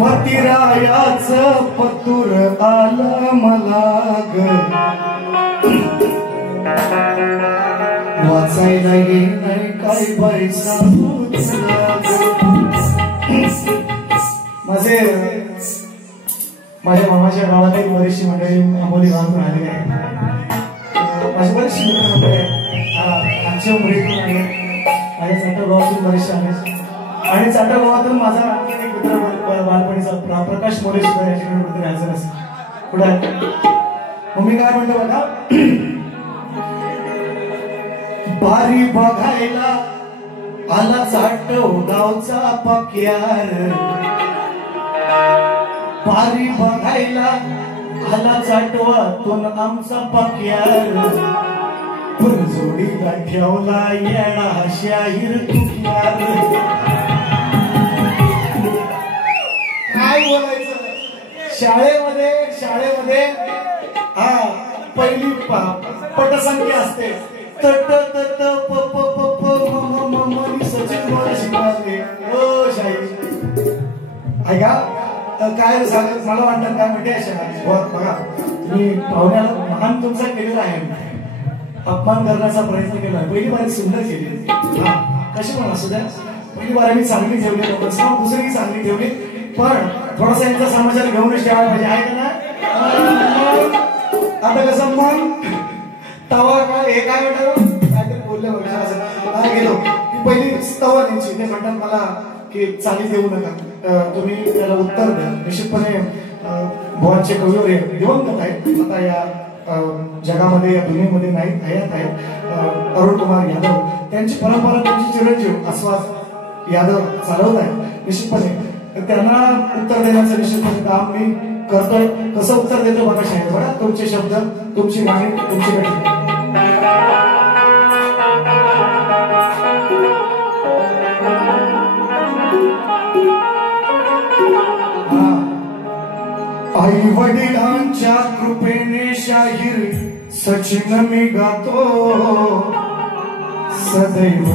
पतिरायाच पतूर आलं मला ग, वाचायला नाही काय पैसा माझ्या मामाच्या गावात एक बरीचशी मंडळी आंबोली गावातून आलेली आहे. माझी बरीचशी मित्र मंडळी आमच्या मुलीतून आले, माझ्या चाटरगावातून बरेचसे आले आणि चाटरगावातून माझा एक मित्र बालपणीचा प्रकाश मोरे सुद्धा याच्याकडे हजर असेल. पुढे मग मी काय म्हणतो बघा, बारी बघायला आला चाटव गावचा पक्यार, बारी बघायला आला चाटवातून आमचा पक्यार, पण जोडीला ठेवला येणा शाहीर तुक्यार. काय बोलायचं, शाळेमध्ये हा पहिली पटसंख्या असते, तट तट प प प प म म म सचिन बोला शिकवायचे. ओ शाहीर ऐका काय सांगत मला म्हणतात काय म्हणते बघा, तुम्ही पाहुण्याला महान तुमचा केलेला आहे, अपमान करण्याचा प्रयत्न केला, पहिली बारी सुंदर केली, कशी पण असू द्या, पहिली बारी मी चांगली ठेवली, दुसरी चांगली ठेवली, पण थोडासा यांचा समाचार घेऊनच ठेवायला पाहिजे आहे का ना. आता कसं मग तवा काय हे काय म्हणतात काहीतरी बोलले बघा गेलो की पहिली तवा त्यांची ते म्हणतात मला की चाली देऊ नका, तुम्ही त्याला उत्तर द्या. निश्चितपणे भुवांचे कविवर दिवंगत आहेत आता या जगामध्ये, या दुनियेमध्ये नाही, हयात आहेत. अरुण कुमार यादव त्यांची परंपरा, त्यांची चिरंजीव अस्वाद यादव चालवत आहेत. निश्चितपणे त्यांना उत्तर देण्याचं निश्चितपणे काम मी करतोय. कसं उत्तर देतो बघा शाहीर, बघा तुमचे शब्द, तुमची गाणी, तुमची गती. आई वडिलांच्या कृपेने शाहीर सचिन मी गातो, सदैव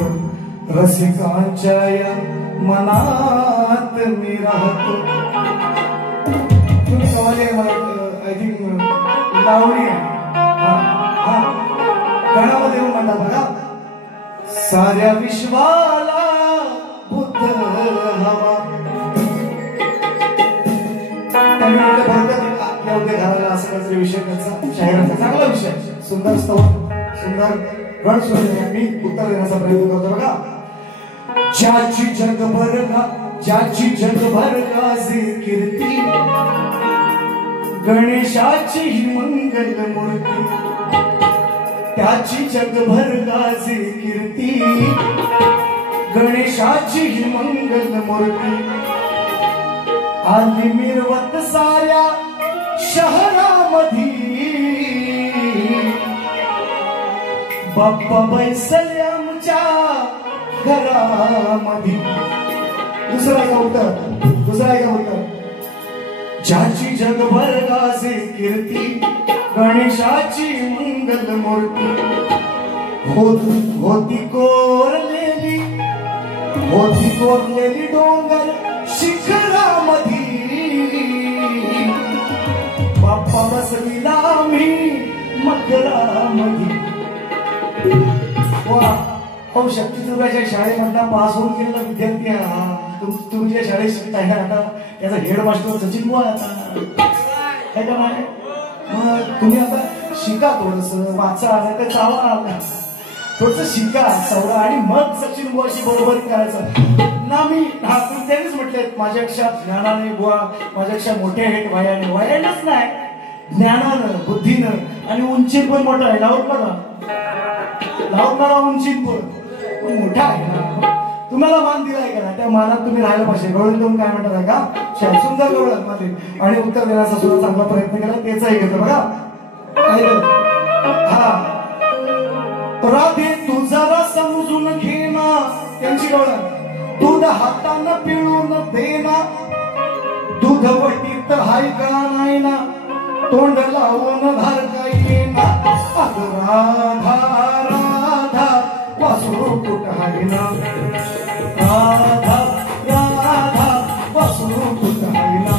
रसिकांच्या या मनात मी राहतो. तुम्ही सवाल आय थिंक लावणी गणामध्ये म्हणतात बघा, साऱ्या विश्वाला बुद्ध हवा, घराला असं काहीतरी विषय त्यांचा शाहिरांचा चांगला विषय, सुंदर स्तवन, सुंदर गण सुंदर मी उत्तर देण्याचा प्रयत्न करतो बघा. ज्याची जगभर गाजे कीर्ती, गणेशाची ही मंगल मूर्ती, त्याची जगभर गाजे कीर्ती, गणेशाची ही मंगल मूर्ती, आली मिरवत साऱ्या शहरामधी, बाप्पा बैसले आमच्या घरामधी. दुसरा का उत्तर, ज्याची जगभर गाजे कीर्ती, गणेशाची मंगल मूर्ती, होती कोरलेली डोंगर शिखरामधी, बाप्पा बसविला मी मकरामधी. वा हो, शक्तीचुराच्या शाळेमधला पास होऊन गेलेला विद्यार्थी तुम्ही ज्या शाळेत शिकताय आता त्याचा हेडमास्टर सचिन बुवा आता काय का नाही. मग तुम्ही आता शिका, थोडस वाचा, नाही तर चावा, थोडस शिका सवरा आणि मग सचिन बुवाशी बरोबरी करायचं ना. मी त्यांनीच म्हटले माझ्यापेक्षा ज्ञानाने बुवा माझ्यापेक्षा मोठे आहेत, वयानेच नाही, ज्ञानानं, बुद्धीनं आणि उंची पण मोठा आहे. लावणारा उंची पण मोठा आहे ना, तुम्हाला मान दिलाय का ना, त्या मानात तुम्ही राहायला पाहिजे. गवळण तुम्ही काय म्हणतात का सुंदर गवळण मध्ये आणि उत्तर देण्याचा सुद्धा चांगला प्रयत्न केला, त्याचाही घेतो बघा. हा राधे तू जरा समजून घेना, त्यांची गवळण, दूध हातानं पिळून देना, दूध वटीत हाय का नाही ना, तोंड लावून धार का येईना. राधा राधा वास वासरू कुठं आहे ना राधा राधा वासरू कुठं आहे ना.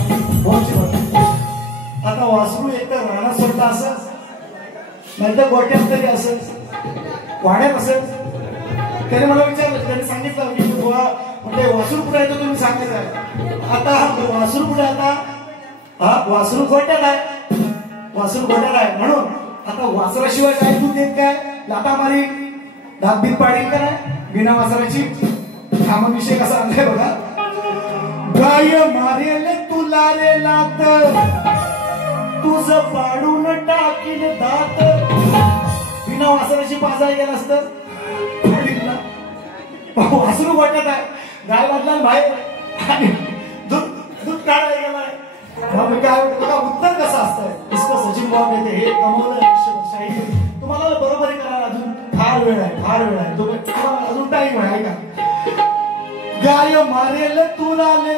आता वासरू एक तर राणा सोडला असं नाहीतर गोट्यात तरी असं वाड्यात असेल. त्याने मला विचारलं, त्याने सांगितलं की बुवा म्हणजे वासरू कुठे आहे तर तुम्ही सांगायचं. आता वासरू कुठे आता हा वासरू गोट्यात आहे, वासरू गोट्यात आहे. म्हणून आता वासराशिवाय काय तू देत काय लाटा मारी दातबीत पाडील का नाही बिना वासराची. हा मग विषय कसा आणलाय बघा. गाय मारेल तुला रे लात तुझं पाडून टाकील दात. बिना वासराची पाजाय गेला असतं वासरू गोट्यात आहे, गाय वाजला बाहेर आणि दूध काढायला गेलाय. काय बघा उत्तर कसं असतं. इसको सचिन बाब येते हे कमवलं शाहीर. तुम्हाला बरोबरी करायला अजून फार वेळ आहे, फार वेळ आहे. तुम्हाला अजून टाईम आहे का. गाय मारेल तुला रे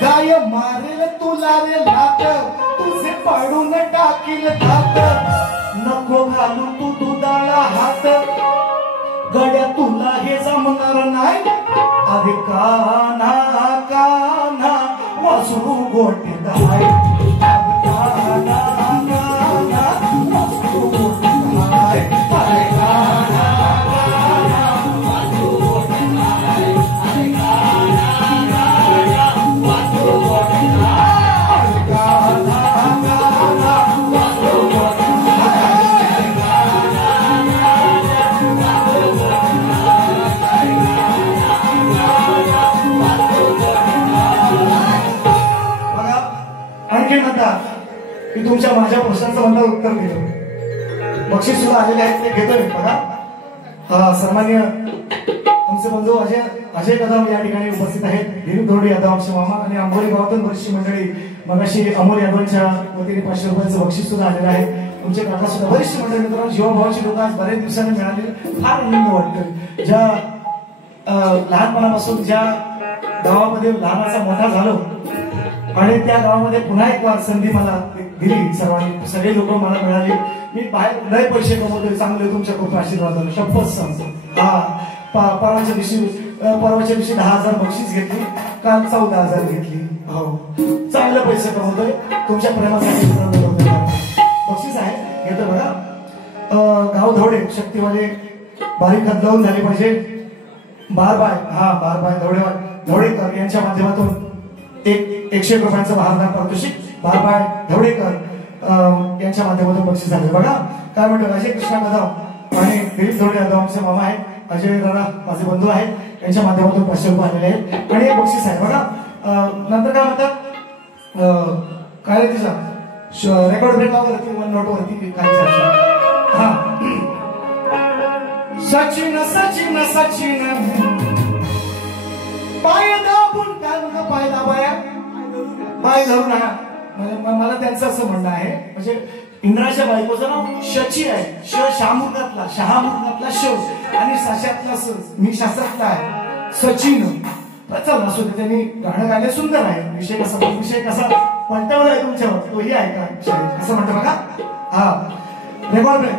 गाय मारेल तुला रे लाट तुझे पाडून टाकील दात. नको घालू तू दुधाला हात गड्या तुला हे जमणार नाही. अरे कान्हा कान्हा वासरू गोट्यात आहे. कान्हा कान्हा वासरू गोट्यात आहे. अरे कान्हा कान्हा वासरू गोट्यात आहे. अरे कान्हा कान्हा वासरू गोट्यात आहे. अरे कान्हा कान्हा वासरू गोट्यात आहे. आणखी म्हणतात की तुमच्या माझ्या प्रश्नाचं म्हणता उत्तर दिलं. बक्षीस सुद्धा आलेले आहेत ते घेतोय बघा. सन्मान्य आमचे बंधू अजय कदम या ठिकाणी उपस्थित आहेत. दिलीप धोरडे यादव आमचे मामा आणि आंबोली गावातून बरीचशी मंडळी मगाशी अमोल यादवांच्या वतीने 500 रुपयाचं बक्षीस सुद्धा आलेलं आहे. तुमचे काका सुद्धा बरीचशी मंडळी मित्रांनो जीवाभावाची लोक आज बऱ्याच दिवसांनी मिळालेली फार आनंद वाटतोय. ज्या लहानपणापासून ज्या गावामध्ये लहानाचा मोठा झालो आणि त्या गावामध्ये पुन्हा एक वार संधी मला दिली सर्वांनी सगळे लोक मला मिळाले. मी बाहेर लय पैसे कमवतोय चांगले तुमच्या खूप आशीर्वाद शपथ सांगतो. परवाच्या दिवशी 10,000 बक्षीस घेतली, काल 14,000 घेतली. हो चांगले पैसे कमवतोय तुमच्या प्रेमासाठी. बक्षीस आहे घेतो बघा. गाव धवडे शक्तीवाले बारीक हात लावून झाले पाहिजे. बारबाय धवडेकर यांच्या माध्यमातून 101 रुपयांचं भारदान पारितोषिक बारबाय धवडेकर यांच्या माध्यमातून बक्षीस झाले बघा. काय म्हणतो अजय कृष्णा कदम आणि दिलीप धोरडे यादव आमचे मामा आहेत. अजय दादा माझे बंधू आहेत. यांच्या माध्यमातून 500 रुपये आलेले आहेत आणि एक बक्षीस आहे बघा. नंतर काय म्हणतात काय तिचा रेकॉर्ड ब्रेक वरती वन नोट वरती काही हा सचिन सचिन सचिन पाय दाबून काय म्हणतो पाय दाबाया पाय धरून मला त्यांचं असं म्हणणं आहे. म्हणजे इंद्राच्या बायकोचं नाव शची आहे. शहामुर्गातला श आणि साशातला मी शास्त्रातला आहे सचिन. चल असू दे. त्यांनी गाणं गायले सुंदर आहे. विषय कसा पलटवला आहे तुमच्यावर तोही ऐका असं म्हणतो बघा. हा रेकॉर्ड ब्रेक.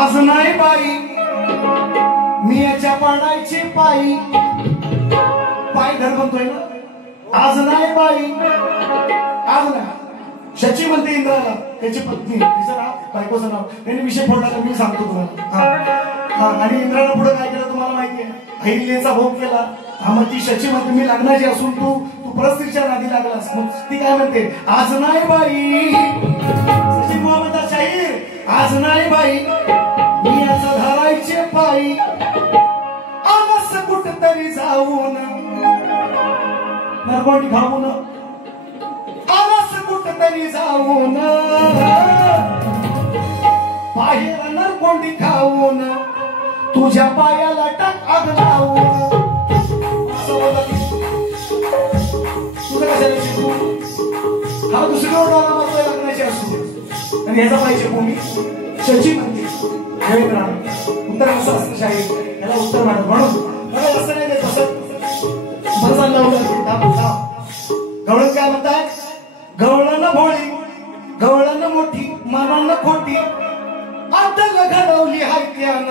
आज नाही बाई मी याच्या पाडायची पायी पाय धर म्हणतोय ना. आज नाही बाई आज नाही. शची म्हणते इंद्राला त्याची पत्नी तिचं नाव बायकोचं नाव त्यांनी विषय फोडला तर मी सांगतो तुम्हाला. आणि इंद्राला पुढे काय केलं तुम्हाला माहितीये. अहिल्याचा भोग केला. मग ती शची म्हणते मी लग्नाची असून तू परस्त्रीच्या नादी लागलास. मग ती काय म्हणते आज नाही बाई. सचिन मोहम्मद शाहीर आज नाही बाई मी याचं धरायचे पायी आमस कुठतरी जाऊन नरकोंडी खाऊन आमस कुठतरी जाऊन बाहेर नरकोंडी खाऊन तुझ्या पायाला टाक आग लावून. तुला कशाला शिकू हा दुसरीकडे डोळा लग्नाची असू आणि ह्याचा पाहिजे कोणी शची म्हणते. उत्तर कसं असतं शाहीर याला उत्तर म्हणत म्हणून मला असं नाही देत असं गवळण काय म्हणताय. गवळण भोळी गवळण मोठी मनानं खोटी आतल घडवली हाय त्यानं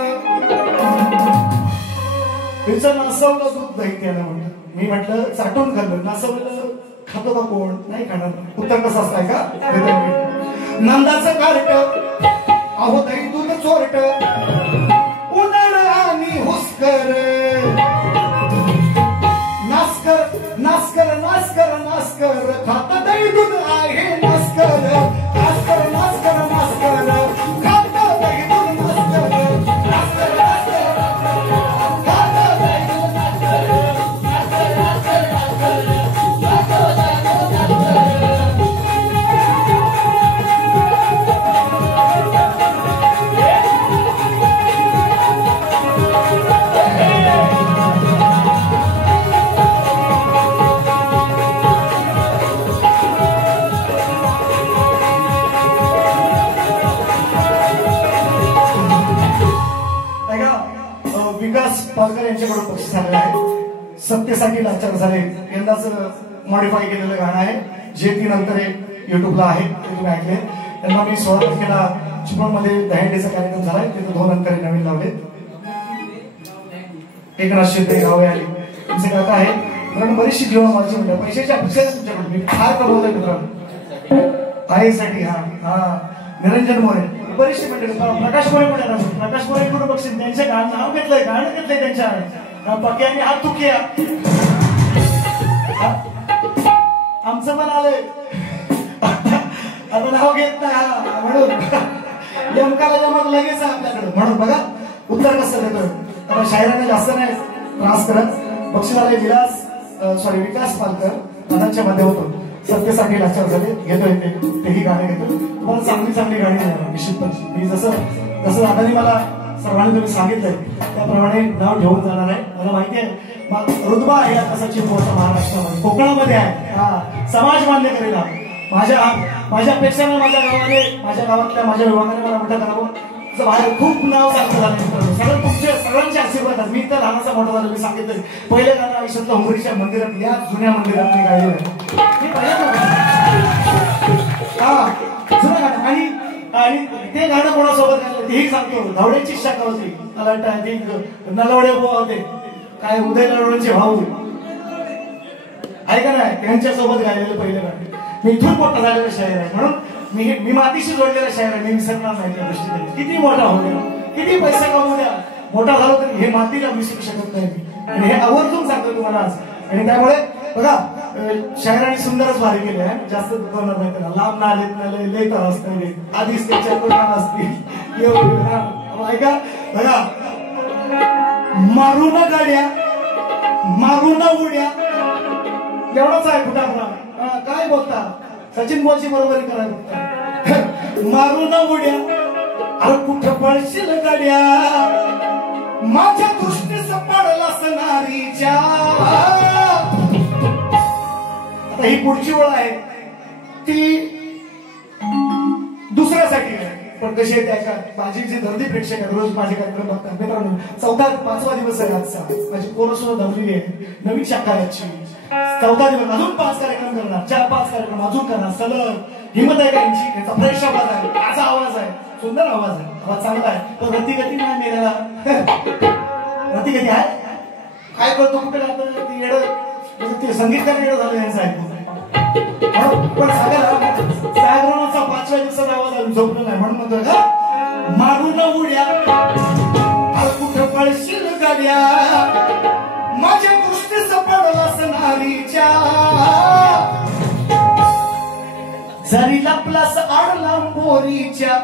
तिचं नासवलं दूध दही त्यानं म्हणलं. मी म्हटलं चाटून खाल्लं. नासवलं खातो का कोण? नाही खाणार. उत्तर कसं असतंय का? नंदाचं कार्ट अहो दही दूध चोरट उन्हाळ आणि हुसकर नास्कर नास्कर नास्कर नास्कर खात दही दूध आहे नास्कर नास्कर नास्कर नास्कर खात दही दूध नास्कर नास्कर नास्कर खात दही दूध नास्कर नास्कर नास्कर विकास पालकर यांच्याकडून बक्षीस झालेलं आहे. सत्यसाठी लाचार झाले यंदाच मॉडिफाय केलेलं गाणं आहे. जे ती नंतर युट्यूबला आहे ते तुम्ही ऐकले. त्यांना मी 16 तारखेला चिपळूणमध्ये दहीहंडीचा कार्यक्रम झालाय. तिथे 2 अंतरे नवीन लावले. एकनाथ शिंदे गावे आले तुमचे काका आहे. कारण बरीचशी जीवन माझी म्हणजे पैशाच्या अपेक्षा तुमच्याकडून मी फार कमवतोय मित्रांनो आईसाठी. हा निरंजन मोरे बरीचशी मंडळी. प्रकाश मोरे पण येणार. प्रकाश मोरे कडून बक्षीस त्यांचे नाव घेतलंय गाणं घेतलंय त्यांच्या पक्याने हात तुकिया आमचं पण आलंय आता नाव घेत नाही म्हणून नेमकाला जमक लगेच आपल्याकडे म्हणून बघा उत्तर कसं देतोय. आता शायरांना जास्त नाही त्रास करत. बक्षीस आले विकास पालकर दादांच्या माध्यमातून सत्यसाठी लाचार झाले घेतोय तेही गाणे घेतो. तुम्हाला चांगली चांगली गाणी देणार निश्चितपणे. मी जसं दादांनी मला सर्वांनी तुम्ही सांगितलंय त्याप्रमाणे नाव घेऊन जाणार आहे. मला माहिती आहे रुतबा आहे कसा चिंबवचा महाराष्ट्रामध्ये कोकणामध्ये आहे. हा समाज मान्य करेल. माझ्यापेक्षा माझ्या गावातल्या माझ्या विभागाने मला मोठं करावं. बाहेर खूप नाव चालतं झालं. सगळं तुमचे सगळ्यांचे आशीर्वाद आहेत. मी तर लहानाचा मोठा झालो. मी सांगितलं पहिले गाणं आयुष्यातल्या उमरीच्या मंदिरात या जुन्या मंदिरात मी गायलं हा जुनं गाणं. आणि ते गाणं कोणासोबत गायलं तेही सांगतो. धावड्यांची शाखा होती मला वाटतं नलवडे होते काय उदय नलवड्यांचे भाऊ ऐका नाही त्यांच्यासोबत गायलेलं पहिलं गाणं. मी इथून मोठा झालेला शायर आहे म्हणून मी मातीशी जोडलेला शायर आहे. मी विसरणार नाही त्या दृष्टीने. किती मोठा होऊ द्या किती पैसे कमवू द्या मोठा झालो तरी हे मातीला विसरू शकत नाही मी. आणि हे आवर्जून सांगतो तुम्हाला आज. आणि त्यामुळे बघा शायरांनी सुंदरच भारी केले आहे. जास्त दुखवणार नाही त्याला. लांब ना आलेत ना लय तर असते आधीच त्याच्या कोणाला असतील ऐका बघा मारू ना गाड्या मारू ना उड्या एवढाच आहे फुटाफुटा. काय बोलता सचिन बॉलची बरोबरी करायला मारू ना उड्या अरे कुठं पळशील गाड्या माझ्या दृष्टीस पडला सणारीच्या. आता ही पुढची ओळ आहे ती दुसऱ्यासाठी आहे पण कशी आहे त्या माझी जी दर्दी प्रेक्षक आहेत रोज माझे कार्यक्रम बघतात मित्रांनो. 5वा दिवस आहे आजचा. माझी पोरं सुद्धा दमलेली आहे. नवीन शाखा याची 14 दिवस अजून 5 कार्यक्रम करणार 4-5 कार्यक्रम अजून करणार सलग. हिंमत आहे का यांची. त्यांचा फ्रेश आवाज आहे ताजा आवाज आहे सुंदर आवाज आहे आवाज चांगला आहे. पण रतीगती नाही मेलेला रतीगती आहे काय करतो कुठे जातं ती येडं ते संगीतकार येडं झालं यांचं ऐकून. पण सागराचा 5व्या दिवसाचा आवाज अजून झोपलं नाही म्हणून म्हणतोय का मारून उड्या कुठं पळशील गाड्या माझ्या दृष्टीस पडला सणारीच्या. जरी लपलास आड लांब बोरीच्या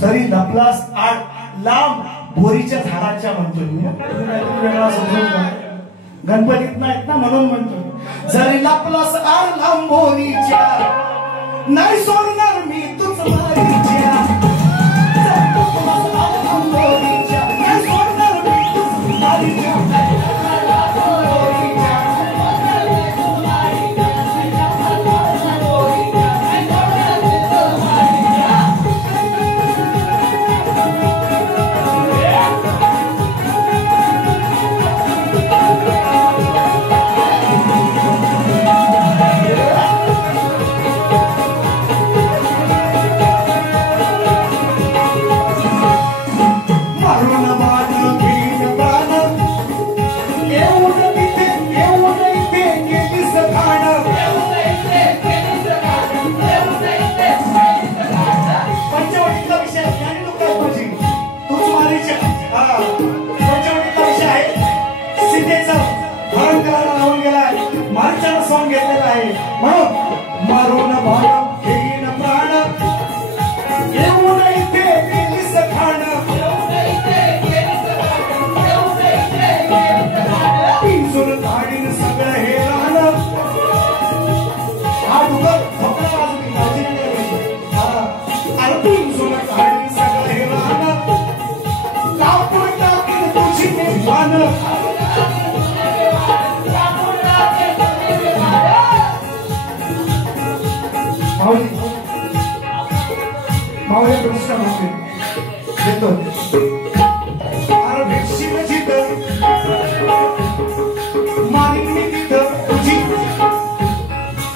जरी लपलास आड लांब बोरीच्या झाडाच्या म्हणतोय मी. वेगळा समजून गणपतीत नाहीत ना म्हणून म्हणतो. जरी लपलास आड लांब बोरीच्या नाही सोडणार मी तुझ मारीच्या. नाही सोडणार मी तुझ मारीच्या. म्हणून मारून भाण घेईन प्राण येऊन इथे गेलीस खाण पिंजून काढीन सगळं हे राहणं हा डुगर भोकळा बाजूनी माझी अरे पिंजून काढीन सगळं हे राहणं लापून टाकीन तुझी मेहमान मावळे प्रतिष्ठा मागते देतो अरे भेटशील जिथं मारीन मी तिथं तुझी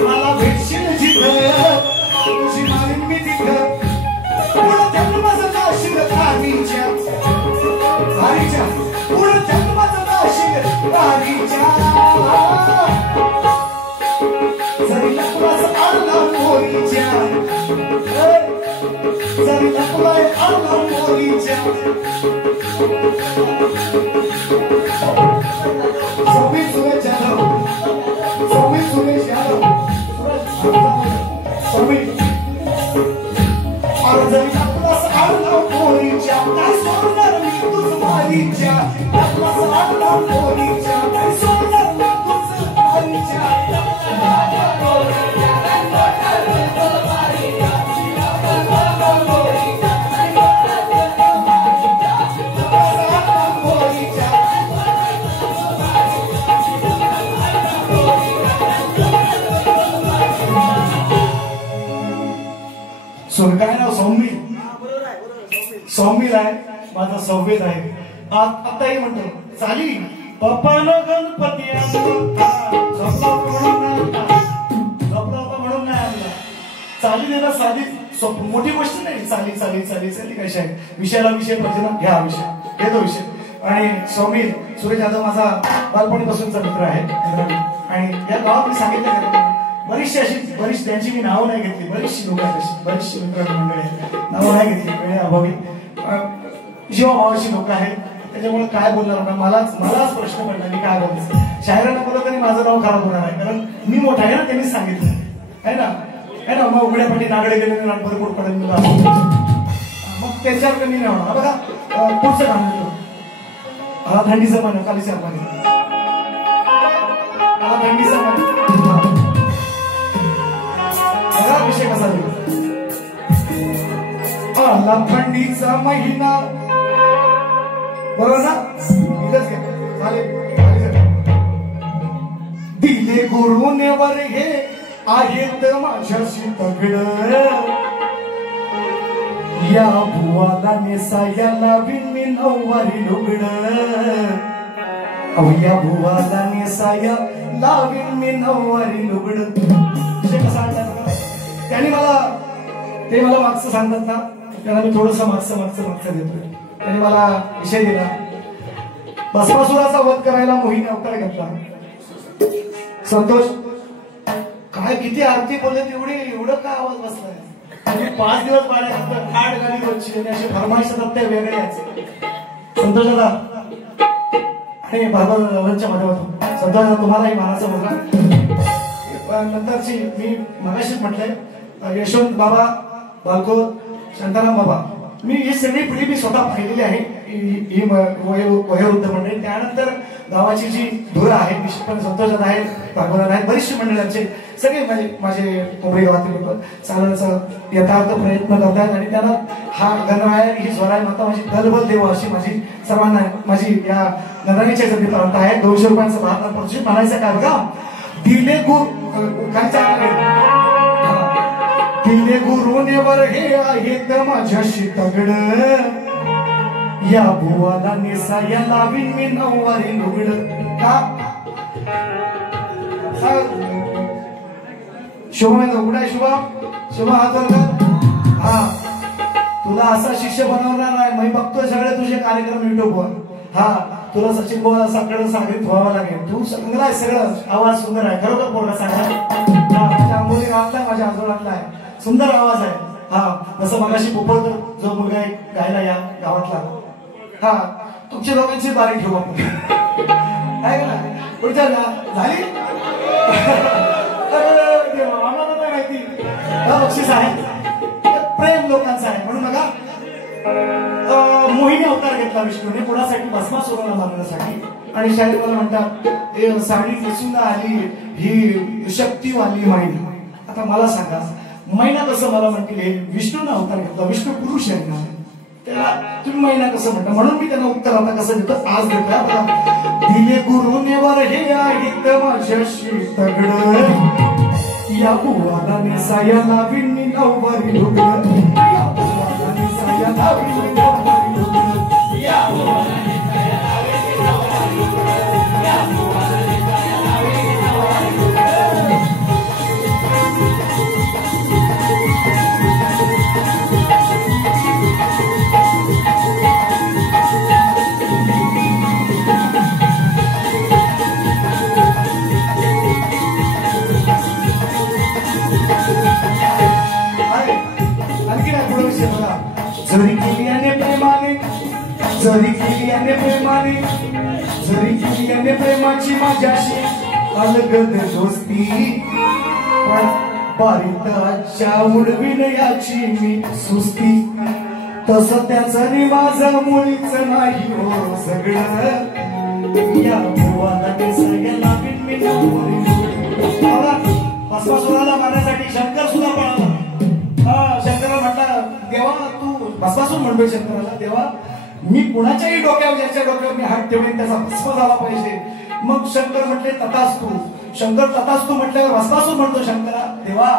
मला भेटशील जिथं तुझी मारीन मी तिथं पुढं जन्माचं नाशील राणीच्या राणीच्या पुढं जन्माचं नाशील राणीच्या जरी लकुराचं आला पोरीच्या जरी लकुराय आला पोरीच्या सव्वीस सुरेश यादव सव्वीस सुरेश यादव सव्वीस अरे जरी लकुराचं आला पोरीच्या काय सोडणार मी तुझ मारीच्या लकुराचं आला पोरीच्या काय सोडणार मी तुझ मारीच्या काय नाव सौम्य सौम्य आहे माझा सव्वेत आहे आताही म्हणतो चाली पप्पानं गणपती म्हणून नाही आणला चाली देणं साधी मोठी गोष्ट नाही चाली चाली चाली चाली कशी आहे विषयाला विषय पाहिजे ना घ्या विषय घेतो विषय आणि सौम्य सुरेश यादव माझा बालपणीपासूनचा मित्र आहे आणि या गावात मी सांगितलं बरीचशी अशी बरीच त्यांची मी नावं नाही घेतली बरीचशी लोक आहेत बरीचशी मित्र मंडळी नावं नाही घेतली वेळे अभावी जीवा भावाची लोक आहेत त्याच्यामुळे काय बोलणार होता मलाच प्रश्न पडला मी काय बोलायचं शायरांना बोलत तरी माझं नाव खराब होणार आहे कारण मी मोठा आहे ना त्यांनी सांगितलं आहे ना मग उघड्यापाठी नागडे गेले नागपूर पोट पडेल मग त्याच्यावर कमी नाही होणार बघा पुढचं काम घेतो हा थंडीचं पाणी कालीच्या पाणी हा थंडीचं पाणी विषय कसा आला थंडीचा महिना बरोबर ना इथंच दिले गुरुने वर हे आहेत माझ्याशी तगड या बुवाला नेसायला बिन नऊवारी लुगड या बुवाला नेसाया लावीन मी नऊवारी लुगड विषय कसा त्यांनी ते मला मागचं सांगतात ना त्याला मी थोडस मागचं देतोय त्यांनी मला विषय दिला भस्मासुराचा वध करायला मोहिनी अवतार घेतला संतोष काय किती आरती बोलले एवढं काय आवाज बसलाय 5 दिवस बाळा आठ गाडी रोजची आणि असे फरमाईश येतात ते वेगळे आहेत संतोष दादा आणि भागवतच्या माध्यमातून संतोष दादा तुम्हालाही मानाचा मुलगा नंतरची मी मगाशीच म्हटलंय यशवंत बाबा बालको शांताराम बाबा मी ही सगळी पिढी मी स्वतः पाहिलेली आहे ही वयोवृद्ध मंडळी त्यानंतर गावाची जी धुरं आहे निश्चितपणे संतोषात आहेत भागवत आहेत बरीचशी मंडळांचे सगळे माझे कोंबडी गावातील लोक चालण्याचा यथार्थ प्रयत्न करतात आणि त्यांना हा गणराय ही स्वराय माता माझी दलबल देव अशी माझी सर्वांना माझी या गणराणीच्या जरी प्रांत आहे 200 रुपयांचं भारत म्हणायचं काय बघा दिले दिले गुरुने वर हे आहेत माझ्याशी तगड या बुवाला नेसाया लावीन मी नऊवारी लुगड का शुभम उघडा शुभम हात वर हा तुला असा शिष्य बनवणार आहे मी बघतोय सगळे तुझे कार्यक्रम युट्यूबवर हा तुला सचिन बोला सगळं सागरीत व्हावं लागेल तू चांगला आहे सगळं आवाज सुंदर आहे खरोखर बोलला सांगा आंबोली गावातला माझ्या आजोळातला आहे सुंदर आवाज आहे हा जसं मगाशी पोपळकर जो मुलगा आहे गायला या गावातला हा तुमच्या लोकांची बारी ठेवू आपण आहे का पुढच्या झाली बक्षीस आहे प्रेम लोकांचं आहे. म्हणून बघा मोहिनी अवतार घेतला विष्णूने पुढासाठी भस्मासुराला मारण्यासाठी. आणि शाळेत मला म्हणतात साडी नेसून आली ही शक्तीवाली मैना. आता मला सांगा मैना कसं मला म्हणतील हे विष्णूने अवतार घेतला, विष्णू पुरुष आहे ना, त्याला तुम्ही मैना कसं म्हणता. म्हणून मी त्यांना उत्तर आता कसं देतो आज देतो. दिले गुरुने वर हे आहेत माझ्याशी तगड या बुवाने सायाला विणी नववारी लुगड या बुवाने सायाला विणी नववारी लुगड या बुवाने सायाला विणी नववारी लुगड या बुवाने सायाला विणी नववारी लुगड. जरी केली प्रेमाने जरी केली प्रेमाने जरी केली प्रेमाची माझ्याशी अलगद दोस्ती पण पारिताच्या उडविन याची मी सुस्ती तसं त्याचं माझा मुळीच नाही हो सगळं या भुवाला सगळ्याला भस्मासुराला मारण्यासाठी शंकर सुद्धा पळाला. शंकरला म्हटला देवा तू भस्मासूर म्हणतोय शंकराला देवा मी कुणाच्याही डोक्यावर ज्याच्या डोक्यावर मी हात ठेवेन त्याचा भस्म झाला पाहिजे. मग शंकर म्हटले तथास्तु. शंकर तथास्तु म्हटल्यावर भस्मासूर म्हणतो शंकरा देवा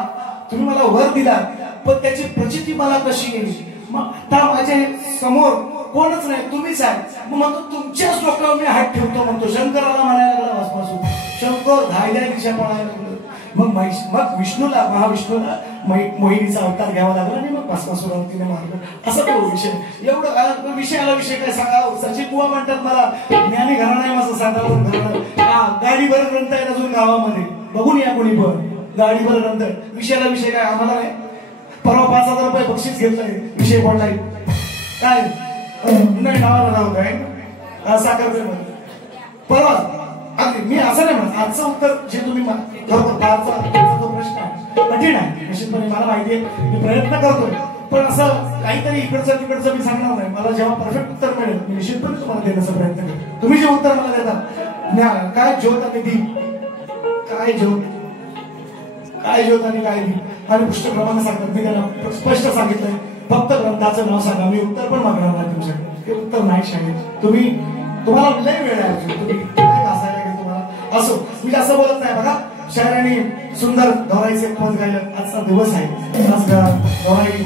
तुम्ही मला वर दिला पण त्याची प्रचिती मला कशी येईल. मग आता माझ्या समोर कोणच नाही तुम्हीच आहे. मग म्हणतो तुमच्याच डोक्यावर मी हात ठेवतो म्हणतो. शंकराला म्हणायला लागला भस्मासूर. शंकर धायद्या दिशा पळायला लागलो. मग विष्णूला महाविष्णूला मोहिनीचा अवतार घ्यावा लागला आणि मग भस्मासुराला तिने मारलं. असा तो विषय. एवढं विषयाला विषय काय सांगा. सचिन बुवा म्हणतात मला ज्ञानी घराणा आहे माझं साधारण घराणा. गाडीभर ग्रंथ आहे अजून गावामध्ये बघून या कोणी पण गाडीभर ग्रंथ. विषयाला विषय काय आम्हाला नाही. परवा 5,000 रुपये बक्षीस घेतलंय विषय पडलाय काय नाही नावाला नाव काय साखरपेमध्ये परवा. अगदी मी असं नाही म्हणत आजचं उत्तर जे तुम्ही जो प्रश्न आहे कठीण आहे निश्चितपणे मला माहिती आहे. मी प्रयत्न करतो पण असं काहीतरी इकडचं तिकडचं मी सांगणार नाही. मला जेव्हा परफेक्ट उत्तर मिळेल मी निश्चितपणे तुम्हाला देण्याचा प्रयत्न करतो. तुम्ही जे उत्तर मला देता काय ज्योत आणि दीप काय ज्योत आणि काय दीप आणि पुष्ट क्रमांक सांगतात. मी त्यांना स्पष्ट सांगितलंय फक्त ग्रंथाचं नाव सांगा. मी उत्तर पण मागणार नाही तुमच्याकडे. हे उत्तर नाही शाळेत तुम्हाला लय वेळ आहे. तुम्ही काय घासायला लागेल तुम्हाला. असो मी जास्त बोलत नाही. बघा शहराने सुंदर गौराईचे पद गायक आजचा दिवस आहे. आज गौराई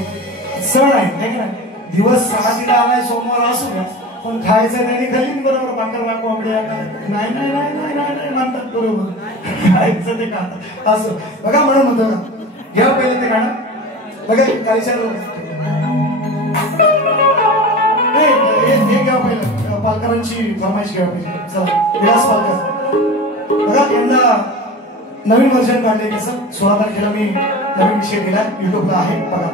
सण आहे का दिवस 6 आलाय सोमवार असू द्या पण खायचं त्यांनी खाली बरोबर बाकर कोंबड्या नाही नाही नाही नाही नाही म्हणतात बरोबर खायचं ते खातात असं. बघा म्हणून म्हणतो का घ्या पहिले ते गाणं. बघा काही हे घ्या पहिलं पालकरांची फरमाईश घ्या पाहिजे. चला विलास पालकर. बघा यंदा नवीन व्हर्जन काढले कसं 16 तारखेला मी नवीन विषय दिला युट्यूबला आहे बघा.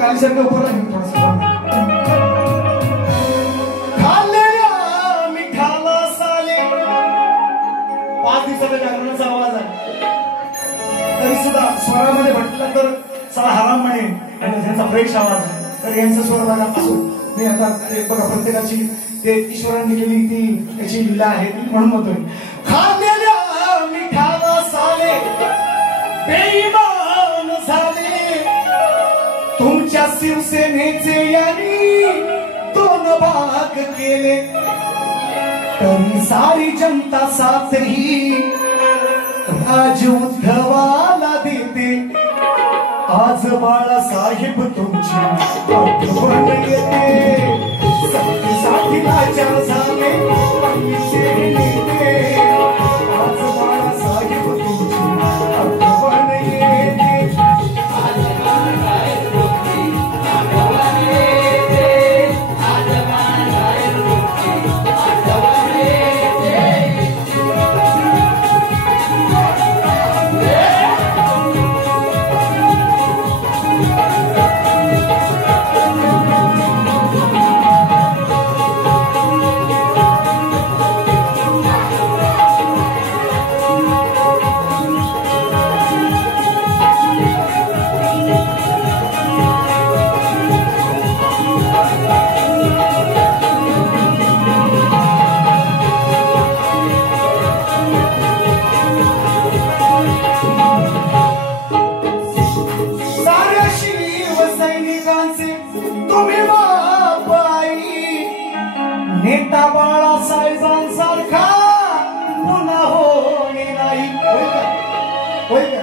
कालीसारखं उभं राहील थोडंसं. खाल्लेल्या मिठाला साले 5 दिवसाचा जागरणाचा आवाज आहे तरी सुद्धा स्वरामध्ये म्हटलं तर साला हराम म्हणेन आणि त्यांचा फ्रेश आवाज आहे. तर यांचा स्वर बघा असो. मी आता ते बघा प्रत्येकाची ते ईश्वरांनी केली ती त्याची लीला आहे म्हणून म्हणतोय. खाल्लेल्या मिठाला साले बेईमान झाले तुमच्या शिवसेनेचे यांनी 2 भाग केले तरी सारी जनता साथही राज उद्धवाला देते. आज बाळासाहेब तुमची आठवण येते. सत्तेसाठी लाचार झाले नेते. आज बाळासाहेब तुमची आठवण येते. मोहिता बाळासाहेबांसारखा पुन्हा होणे नाही. होय का?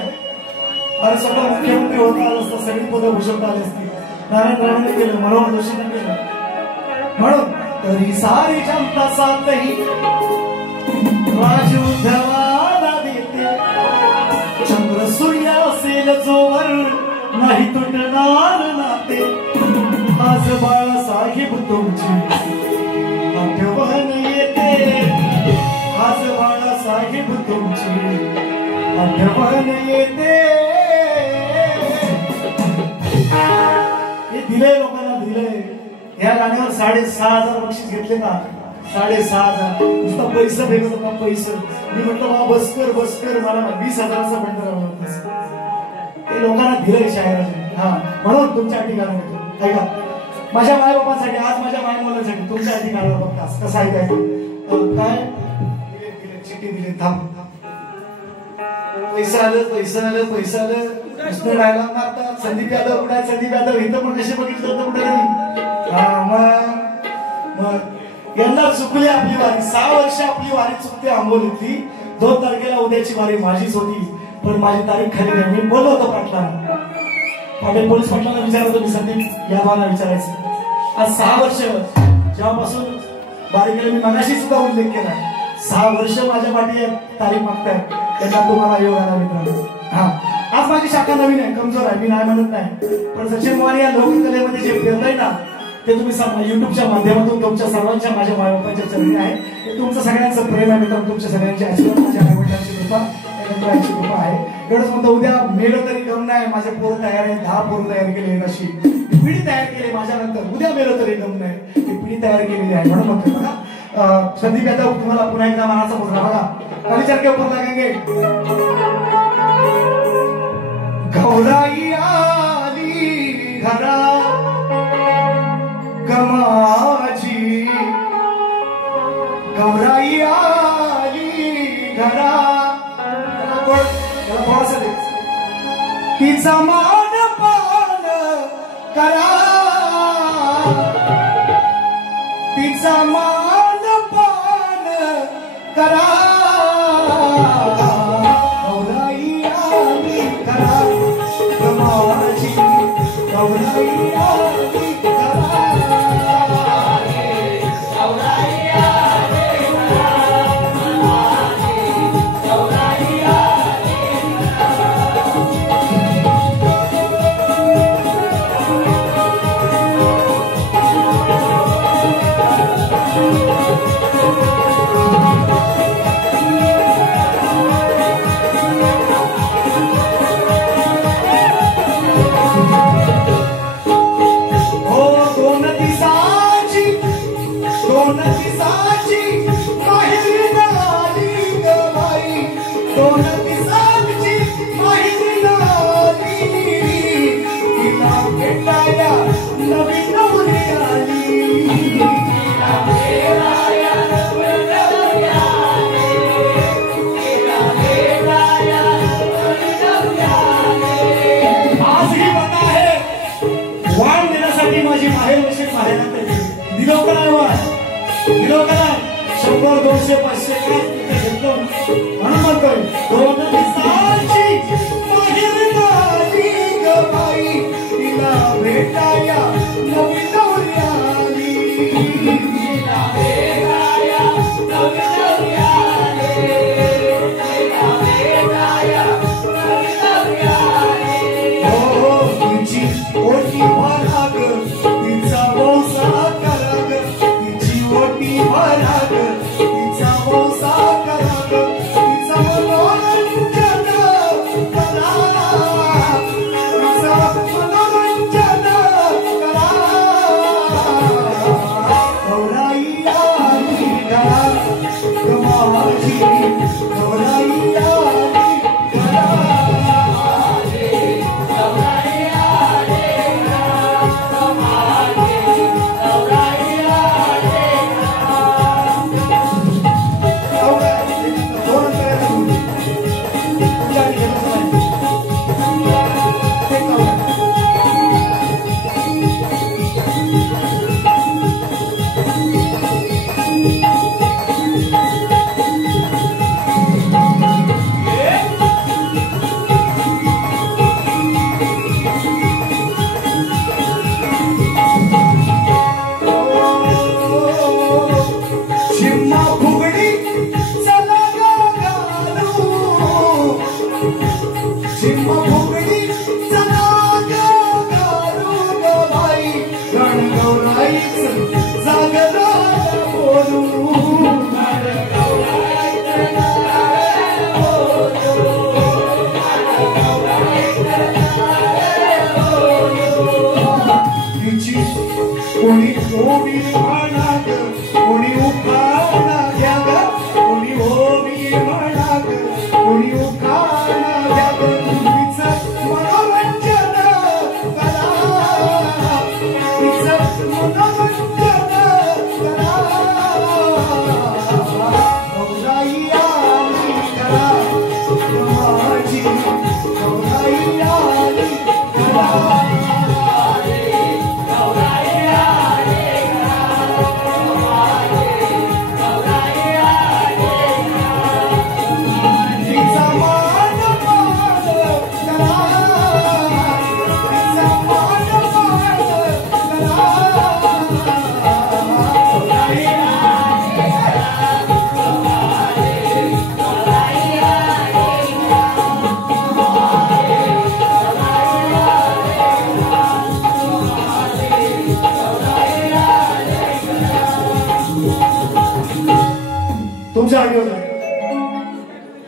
अरे स्वतः मुख्यमंत्री होता आला असता, सगळी पदं भूषवता आली असती. नारायण राणेने केलं, मनोहर जोशीने केलं. म्हणून तरी सारी जनता साथही राजउद्धवाला देते. चंद्र सूर्य असेल जोवर नाही तुटणार नाते. आज बाळासाहेब तुमची आठवण येते. आज बाळासाहेब तुमची आठवण येते. हे दिले लोकांना दिले. या गाण्यावर 6,500 बक्षीस घेतले का? 6,500. नुसतं पैसे भेटत होता, पैसे. मी म्हटलं बाबा बस कर मला 20,000चा बंड. ते लोकांना दिलंय शायराने. हा, म्हणून तुमच्यासाठी गाणं घेतो. ऐका, माझ्या मायबापांसाठी, आज माझ्या माय मुलांसाठी तुमच्यासाठी गाणं बघता कसं आहे. काय चिठ्ठी दिली. थांब, पैसा आलं कृष्ण डायलॉग मारतात. संदीप यादव कुठे आहे? संदीप यादव इथं पण कसे बघितलं होतं कुठे नाही. मग यंदा चुकली आपली वारी. 6 वर्ष आपली वारी चुकते आंबोलीतली. 2 तारखेला उद्याची वारी माझीच होती, पण माझी तारीख खाली नाही. मी बोललो होतो पाटलांना, पाटील पोलीस पाटलांना विचारत होतो मी, संदीप यादवांना विचारायचं. आज 6 वर्ष जेव्हापासून वारी केली, मी मगाशी सुद्धा उल्लेख केला. 6 वर्ष माझ्या पाठी तारीख मागतायत. त्यांना तुम्हाला योग आला मित्रांनो. हा, आज माझी शाखा नवीन आहे, कमजोर आहे, मी नाही म्हणत नाही. पण सचिन मोहन या लोककलेमध्ये जे फिरलंय ना, ते तुम्ही युट्यूबच्या माध्यमातून तुमच्या सर्वांच्या, माझ्या मायबापांच्या चरणी आहे. हे तुमचं सगळ्यांचं प्रेम आहे मित्रांनो. तुमच्या सगळ्यांची आशीर्वाद, माझ्या आईवडिलांची कृपा, एकंदरांची कृपा आहे. एवढंच म्हणतो, उद्या मेलं तरी गम नाही. माझे पोरं तयार आहे. 10 पोरं तयार केले. अशी पिढी तयार केली माझ्यानंतर. उद्या मेलं तरी गम नाही, ही पिढी तयार केलेली आहे. म्हणून म्हणतो बघा, संदीप यादव तुम्हाला पुन्हा एकदा मानाचा मुद्रा बघा. कालीचर के ऊपर लागेंगे. गौराई आली घरा गमाची. गौराई आली घरा. तिचा मान पान करा. तिचा मान पान करा. गौराई आली घरा गमाची. गौराई आली घरा. गौराई आली गौराई माझी माहेर वशील माहेरात दिलो करा 100 200 500 घेतलो म्हणून म्हणतोय. 2 दिवसाची माहेर आली ग बाई. तिला भेटाया नवी नवरी आली. तिला भेटाया नवी नवरी आली. तिला भेटाया नवी नवरी आली. हो तुझी ओटी भरा ग. तिचा वंसा करा ग. तिची ओटी भरा ग. तिचा वंसा करा ग. तिचा कोणी ओवी म्हणाग कोणी उखाणा घ्याग कोणी ओवी म्हणाग कोणी उखाणा घ्याग तिचं मनोरंजन करा तिचं मनोरंजन करा गौराई आली करा माझी गौराई आली करा तुमच्या आधी होता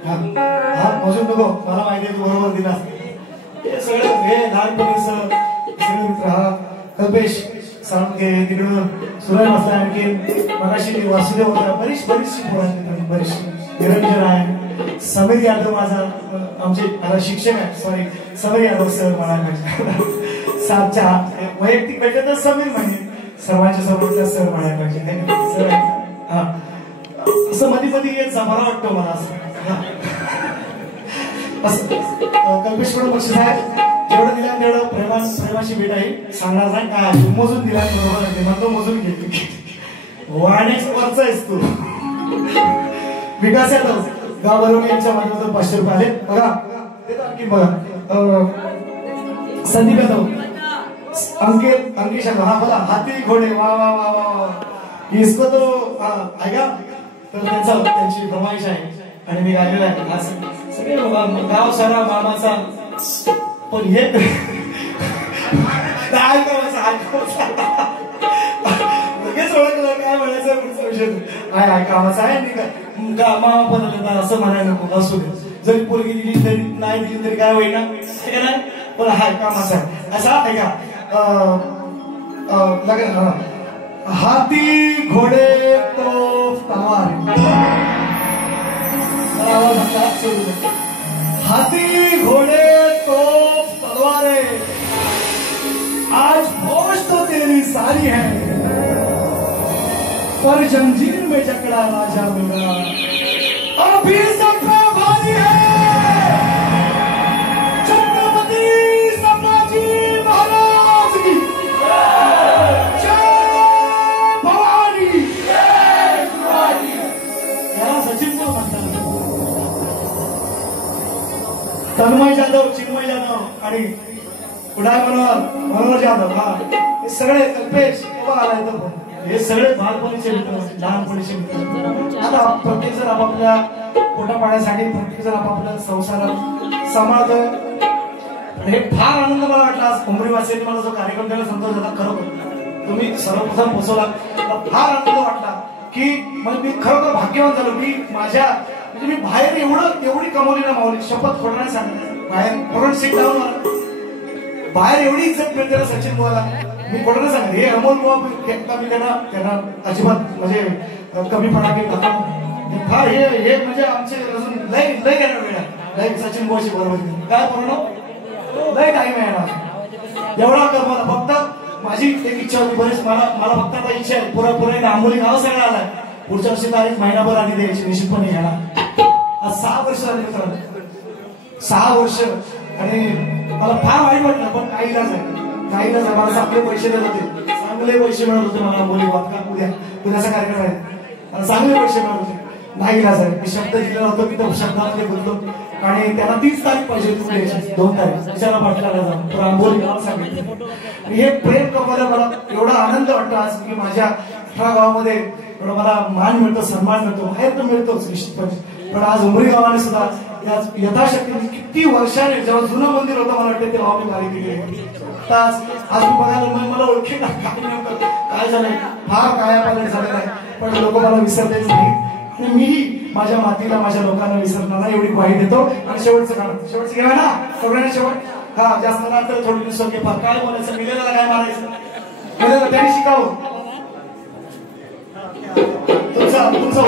हा मोजून नको मला माहिती आहे तू बरोबर दिला हे सगळं हे लहानपणीच सगळे मित्र हा कल्पेश साळुंखे तिकडून सुराय बसला आणखी मगाशी वासुदेव होता बरीचशी पोरांची बरीचशी निरंजन आहे समीर यादव माझा आमचे मला शिक्षक आहे सॉरी समीर यादव सर म्हणाले सातच्या वैयक्तिक भेटले तर समीर म्हणे सर्वांच्या समोरच्या सर म्हणायला पाहिजे सर हा असं मध्ये मध्ये येत जा मला वाटतं मला असं कल्पेश पण बक्षीस आहे जेवढं दिलं तेवढं प्रेमाची भेट आहे सांगणार नाही काय मोजून दिला बरोबर आहे म्हणतो मोजून घेतली वाण्याचं वरच आहेस तू विकास यादव गाव बरोबर यांच्या माध्यमातून 500 रुपये आले बघा देतो आणखी बघा संदीप यादव अंकेश यादव हा बघा हाती घोडे वा वा वा वा इसको तो ऐका तर त्यांची फरमाईश आहे आणि मी गायलेला आहे आज सगळे गाव सारा मामाचा पण हे लगेच ओळखलं काय म्हणायचं पुढचा विषय आहे कामाचा आहे मामा पण असं म्हणायला नको असू दे जरी पोरगी दिली तरी नाही दिली तरी काय होईना पण हाय कामाचा आहे असा आहे का लग्न हाती घोडे तोफ तलवार हाथी घोड़े तोफ तलवारें आज फौज तो तेरी सारी है पर जंजीर में जकड़ा राजा मेरा अभी सबका भारी है छत्रपति संभाजी महाराज की जय भवानी यार सचिन को म्हणतात तन्मय जाधव चिन्मय जाधव आणि कुडाळ मनोहर जाधव हा हे सगळे कल्पेश आलाय हे सगळे बालपणीचे मित्र लहानपणीचे मित्र आता प्रत्येक जण आपापल्या पोटा पाण्यासाठी प्रत्येक जण आपापल्या संसारात सांभाळतोय हे फार आनंद मला वाटला आज उमरीवासीयांनी मला जो कार्यक्रम केला संतोष दादा खरोखर तुम्ही सर्वप्रथम पोहोचवला फार आनंद वाटला की मी खरोखर भाग्यवान झालो की माझ्या म्हणजे मी बाहेर एवढी कमवली ना मावली शपथ खोडण्यास सांगितलं बाहेर कोरोना सीट लावून बाहेर एवढी इज्जत मिळते ना सचिन बुवाला मी कोणाला सांगते हे अमोल बुवा मी त्यांना अजिबात म्हणजे कमीपणा की फार हे म्हणजे आमचे अजून लय घेणार वेळ लय सचिन बुवाची बरोबर काय पूर्ण लय टाइम आहे ना एवढा कर मला फक्त माझी एक इच्छा होती बरेच मला फक्त आता इच्छा आहे पुरा आंबोली गाव सगळं आलाय पुढच्या वर्षी तारीख महिनाभर आधी द्यायची निश्चितपणे घ्यायला आज 6 वर्ष झाली मित्रांनो 6 वर्ष आणि मला फार वाईट वाटलं पण काही इलाज आहे मला चांगले पैसे देत होते चांगले पैसे मिळत होते मला बोली वाटका उद्याचा कार्यक्रम आहे मला चांगले पैसे मिळत होते नाही इलाज आहे मी शब्द दिलेला होतो की तो शब्दामध्ये बोलतो आणि त्यांना 30 तारीख पाहिजे 2 तारीख विचारा पाठलाला जाऊन तर आंबोली गावात सांगितलं हे प्रेम कमवलं मला एवढा आनंद वाटतो आज की माझ्या 18 गावामध्ये एवढा मला मान मिळतो सन्मान मिळतो बाहेर तर मिळतोच निश्चितपणे पण आज उमरी गावाने सुद्धा यथाशक्ती किती वर्षाने जेव्हा जुनं मंदिर होतं मला वाटतं तेव्हा मी बारी केली आज मी बघायला मला ओळखी काय झालंय फार कायापालट झालेला आहे, पण लोक मला विसरलेच नाही आणि मीही माझ्या मातीला माझ्या लोकांना विसरणार नाही एवढी ग्वाही देतो. आणि शेवटचं गाणं शेवटचं घेऊया ना सगळ्यांना शेवट हा जास्त ना तर थोडी दिवसात काय बोलायचं मिलेला काय मारायचं मिलेला त्यांनी शिकावं तुमचं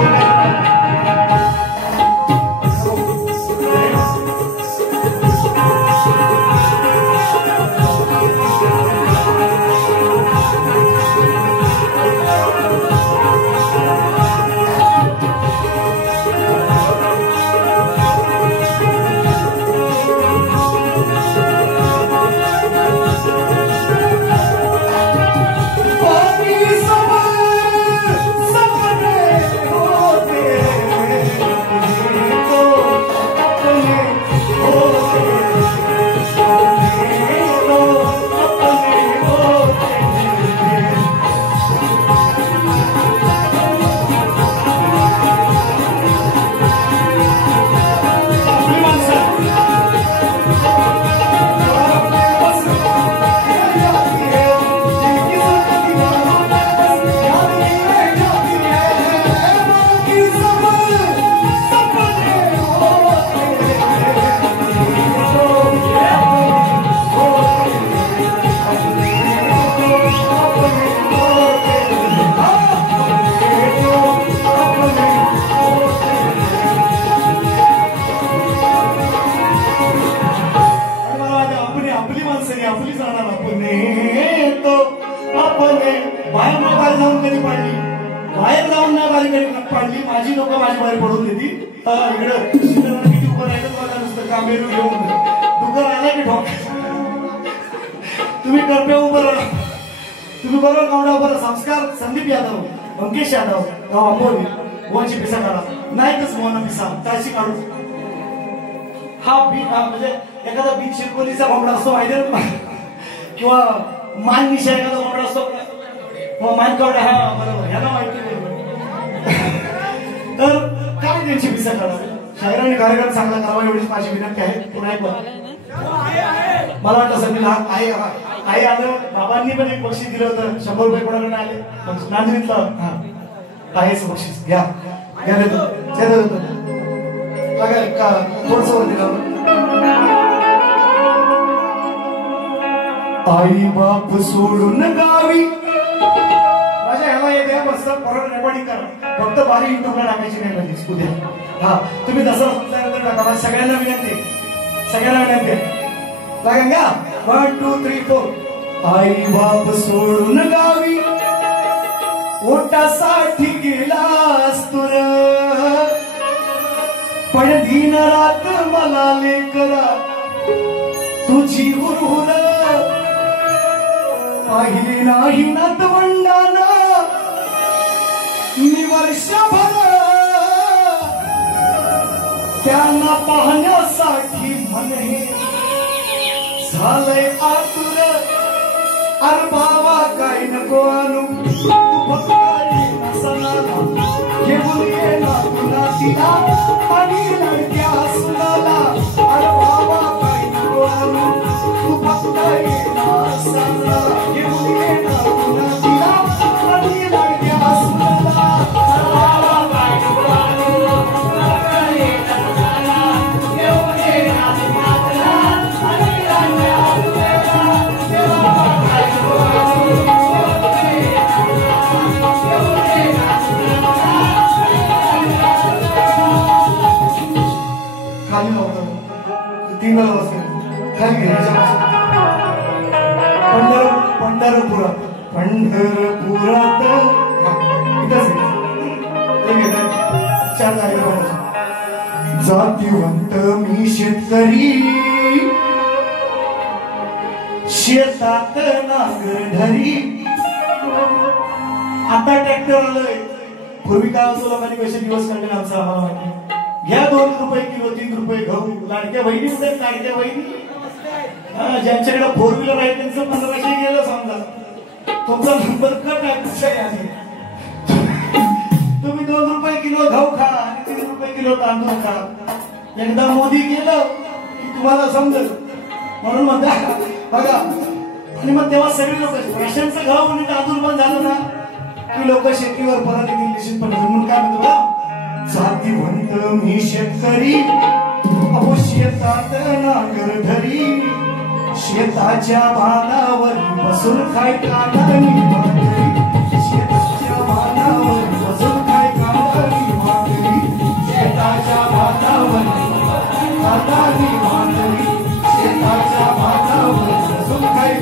बाहेर जाऊन नाही बारीकडे पाडली माझी लोक माझी बाहेर पडून देती इकडं किती उभं राहिलं बघा नुसतं कामेरू घेऊन दुकान आला की ठोक तुम्ही करपे उभं राहा तुम्ही बरोबर कावडा उभं संस्कार संदीप यादव अंकेश यादव गाव आंबोली गोवाची पिसा काढा नाही तस मोहन पिसा ताशी काढू हा म्हणजे एखादा बीन शिरकोलीचा कोंबडा असतो माहिती किंवा मान निशा एखादा कोंबडा असतो मान कावडा हा बरोबर ह्याला माहिती तर काय त्यांची पिसा काढा शायराने कार्यक्रम चांगला करावा एवढीच माझी विनंती आहे. पुन्हा एक मला वाटतं सगळी आई आलं बाबांनी पण एक बक्षीस दिलं होतं 100 रुपये कोणाकडे आले नांदणीतलं हा आहेच बक्षीस घ्या घ्या देतो का थोडस वरती आई बाप सोडून गावी माझ्या ह्याला येते मस्त परत रेकॉर्डिंग करा फक्त बारी युट्यूबला टाकायची नाही म्हणजे उद्या हा तुम्ही दसरा संपल्यानंतर टाका सगळ्यांना विनंती लागेल का 1 2 3 4 आई बाप सोडून गावी ओटासाठी गेलास तुर पण दिन रात मला लेकरा तुझी हुरहुर पाहिली नाही नातवंडाना मी वर्षभर त्यांना पाहण्यासाठी म्हणे झालंय आतुर अरे बाबा काय नको आणू घेऊन येला तुला तिला आणि लडक्या सुनाला अरे बाबा काय नको आणू तू फक्त येला सला घेऊन येला तुला तिला आणि लडक्या सुनाला अरे बाबा काय नको आणू फक्त येला तुला घेऊन येला तुला आणि लडक्या तीन खाली पंढरपुरात चार जातीवंत मी शेतकरी शेतात नांगरधरी आता ट्रॅक्टर आलंय पूर्वी काय असं लोकांनी पैसे दिवस काढले आमचं आम्हाला माहिती घ्या 2 रुपये किलो 3 रुपये गहू लाडक्या बहिणी होत्या लाडक्या बहिणी ज्यांच्याकडे 4 व्हीलर आहे त्यांचं 1500 गेलं समजा तुमचा नंबर कट आहे तुम्ही 2 रुपये किलो गहू खा आणि 3 रुपये किलो तांदूळ खा एकदा मोदी गेलं की तुम्हाला समजेल म्हणून म्हणता बघा आणि मग तेव्हा सगळे लोक राष्ट्रांचं गाव म्हणजे आतून बंद झालं ना की लोक शेतीवर परत येतील निश्चितपणे. म्हणून काय म्हणतो बघा, जातीवंत मी शेतकरी अहो शेतात नांगर धरी, शेताच्या भानावर बसून खाय कानानी भाकरी, शेताच्या भानावर बसून खाय कानानी भाकरी, शेताच्या भानावर कानानी भाकरी, शेताच्या भानावर बसून खाय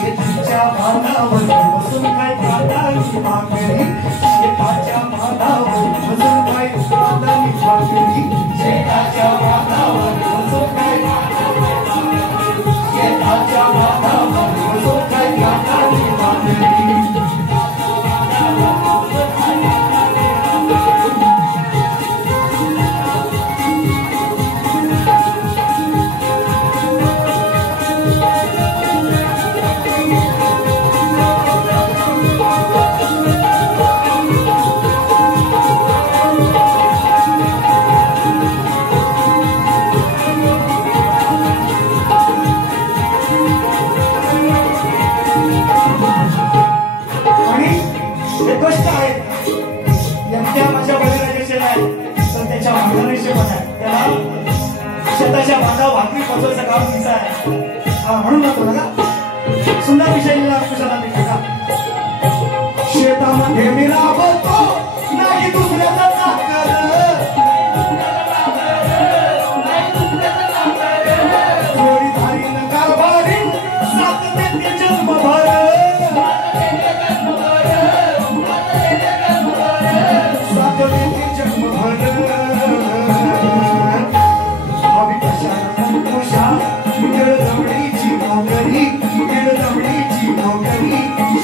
शेतीच्या भानावर बसून काय कानानी भाकरी, शेताच्या भानावर बसून काय कानानी भाकरी, शेताच्या भानावर बसून काय शेताच्या भानावर बसून काय कानानी भाकरी. शेताच्या बांधावर भाकरी पोचवायचं काम तिचं आहे म्हणून नको बघा. सुंदर विषय लिहिला कुशाला. शेतामध्ये मी राबतो नाही दुसऱ्याचा चाकर, चोरी धारीन कारभारीन साथ देते जन्मभर, साथ देते जन्मभर.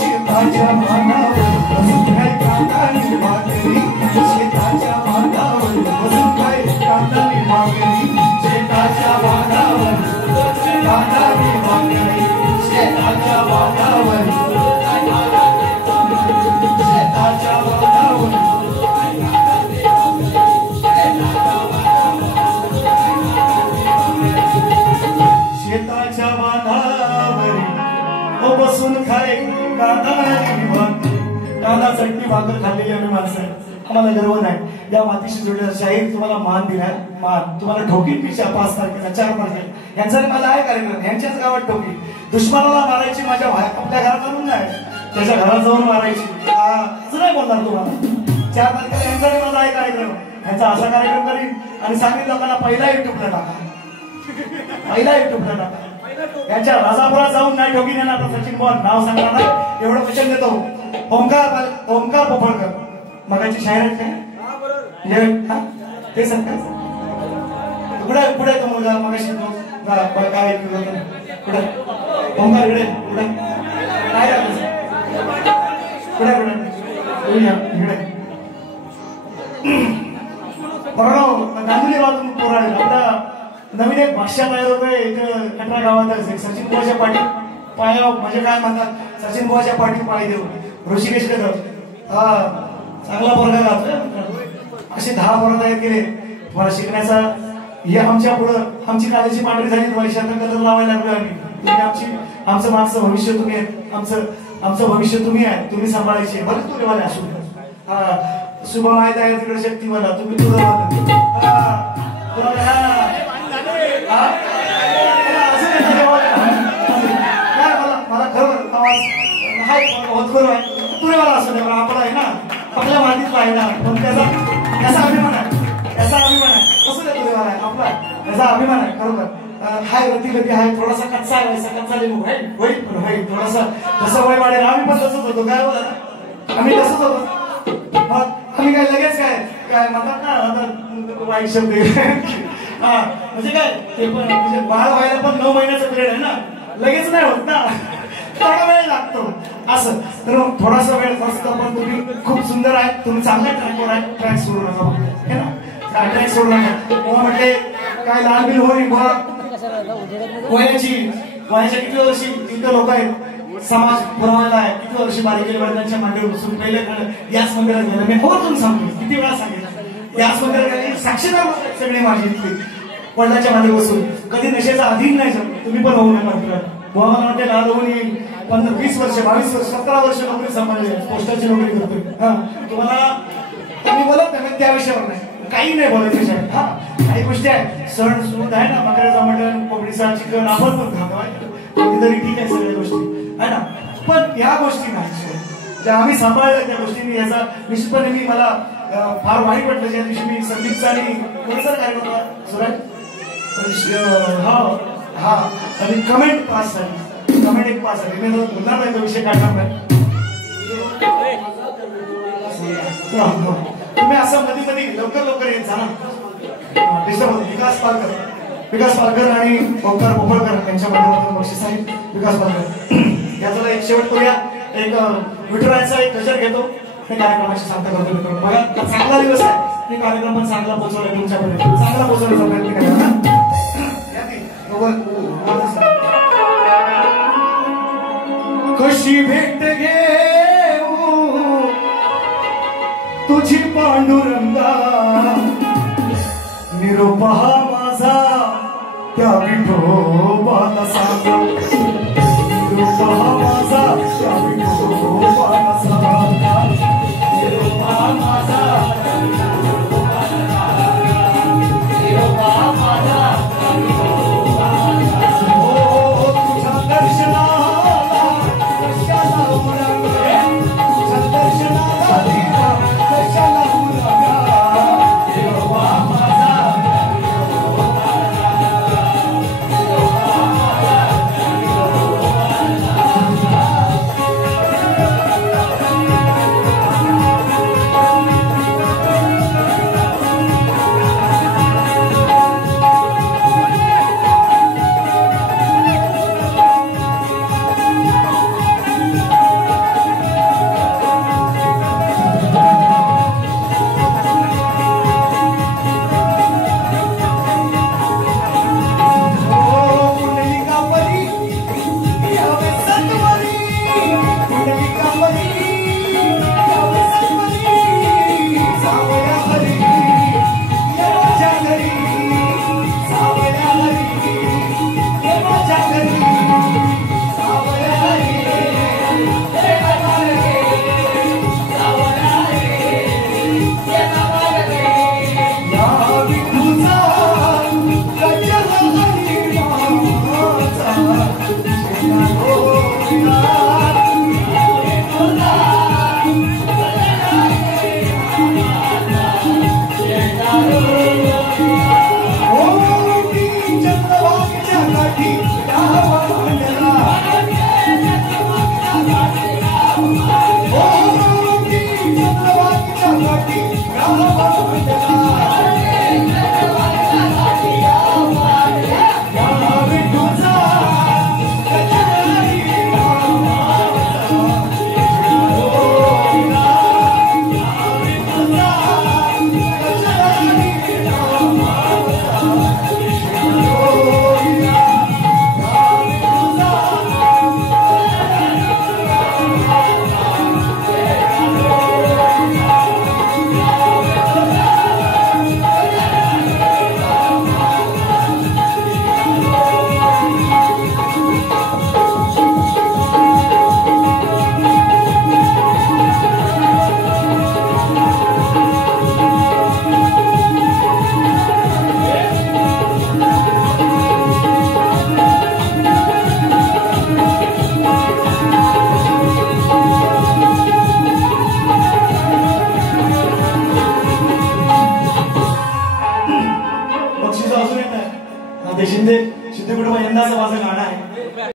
शेताच्या भानावर बसून काय कानानी भाकरी, शेताच्या भानावर बसून काय कानानी भाकरी, शेताच्या भानावर कानानी भाकरी, शेताच्या भानावर शेताच्या भानावर. शेताच्या भानावर बसून खाय कानानी भाकरी. कांदा चटणी भाकर खाल्लेली आम्ही माणसं आहे, आम्हाला गर्व नाही. या मातीशी जोडलेला शाहीर तुम्हाला मान दिलाय. मान तुम्हाला ठोकीत पिशा 5 तारखेला 4 तारखेला यांचा मला आहे कार्यक्रम. यांच्याच गावात ठोकी दुश्मनाला मारायची माझ्या आपल्या घरात आणून नाही, त्याच्या घरात जाऊन मारायची. असं नाही बोलणार तुम्हाला. 4 तारखेला यांचा माझा आहे कार्यक्रम. यांचा असा कार्यक्रम करीन आणि सांगितलं लोकांना पहिला युट्यूबला टाका, पहिला युट्यूबला टाका. यांच्या राजापुरात जाऊन नाही ठोकी देणार तर सचिन बॉल नाव सांगणार नाही एवढं वचन देतो. ओमकार पोफळकर मगाची शायर आहेत काय ते सांग पुढे पुढे तो मुलगा मगाशी काय पुढे ओमकार इकडे पुढे काय पुढे पुढे इकडे बरोबर गांधुली बाजून पोराडे आता नवीन एक भाषा तयार होतोय इथं कटरा गावात. सचिन बुवाच्या पाठी पाया म्हणजे काय म्हणतात, सचिन बुवाच्या पाठी पाय देऊ ऋषिकेश कडे चांगला पोरगा गावतोय. असे 10 पोरं तयार केले तुम्हाला शिकण्याचा. हे आमच्या पुढं आमची काळजी पांढरी झाली, वर्षांना कलर लावायला लागलो आम्ही. तुम्ही आमचं मागचं भविष्य तुम्ही आहेत, आमचं भविष्य तुम्ही आहे, तुम्ही सांभाळायचे. बरं तुझे मला असू शुभ माहिती आहे तिकडे शक्ती मला तुम्ही तुझं मला खरं आवाज तुला मला असू दे आपला आहे ना आपल्या राहिला पण त्याचा अभिमान आहे, त्याचा अभिमान आहे. कसं देतो देवाला आपला त्याचा अभिमान आहे खरोखर. हाय गती हाय, थोडासा कच्चा आहे, वैसा कच्चा लिंबू होईल थोडासा जसं वय वाढेल. आम्ही पण तसंच होतो, काय बोला आम्ही तसंच होतो. मग आम्ही काय लगेच काय म्हणतात ना वाईट शब्द हा म्हणजे काय ते पण म्हणजे बाळ व्हायला पण 9 महिन्याचा पिरियड आहे ना, लगेच नाही होत ना, थोडा वेळ लागतो असं. तर थोडासा वेळ असतो. पण तुम्ही खूप सुंदर आहे, तुम्ही चांगल्या ट्रॅकवर आहे, ट्रॅक सोडू नका हे ना, ट्रॅक सोडू नका. म्हटले काय लहान बिल होईल वयाच्या किती वर्षी इतकं लोक आहेत, समाज पुरवायला आहे, किती वर्षी बारीकेले वडिलांच्या मांडीवर बसून पहिले याच मंदिरात गेलं. मी होतून सांगतो, किती वेळा सांगितलं याच मंदिरात गेले. साक्षीदार सगळे माझी इथले वडिलांच्या मांडीवर बसून. कधी नशेचा अधीन नाही झालं, तुम्ही पण होऊ नका. बुवा मला वाटते लाल होऊन 15-20 वर्ष 22 वर्ष 17 वर्ष नोकरी सांभाळली, पोस्टाची नोकरी करतोय. हा तुम्हाला तुम्ही बोलत नाही त्या विषयावर नाही, काही नाही बोलायचं शाळेत. हा काही गोष्टी आहेत, सण सुद आहे ना, बकऱ्याचा मटण, कोंबडीचा चिकन आपण पण खातो, तरी ठीक आहे सगळ्या गोष्टी आहे ना. पण या गोष्टी नाही ज्या आम्ही सांभाळल्या त्या गोष्टी. याचा निश्चितपणे मला फार वाईट वाटलं ज्या दिवशी मी संदीपचा आणि कोणचा कार्यक्रम सुरेश हा आणि कमेंट पास झाली, कमेंट एक पास झाली. मी बोलणार नाही तो विषय काढणार नाही. तुम्ही असं मध्ये लवकर येत जा ना. विकास पालकर आणि ओंकार भोपळकर यांच्या माध्यमातून बक्षीस आहे. विकास पालकर याचा एक शेवट करूया. एक विठुरायाचा एक गजर घेतो, ते कार्यक्रमाची सांगता करतो. बघा चांगला दिवस आहे, ते कार्यक्रम पण चांगला पोहोचवला तुमच्यापर्यंत, चांगला पोहोचवण्याचा प्रयत्न करा. कशी भेट घेऊ तुझी पांडुरंगा, निरोप हा माझा त्या विठोबाला सांगा, निरोप हा माझा त्या विठोबाला सांगा, निरोप हा माझा त्या विठोबाला सांगा, निरोप हा माझा त्या विठोबाला सांगा. हो तुझ्या दर्शनाला कशाला उरंगा, तुझ्या दर्शनाला कशाला उरंगा, निरोप हा माझा त्या विठोबाला सांगा, निरोप हा माझा त्या विठोबाला Oh ते शिंदे कुटुंब यंदाचं माझं गाणं आहे.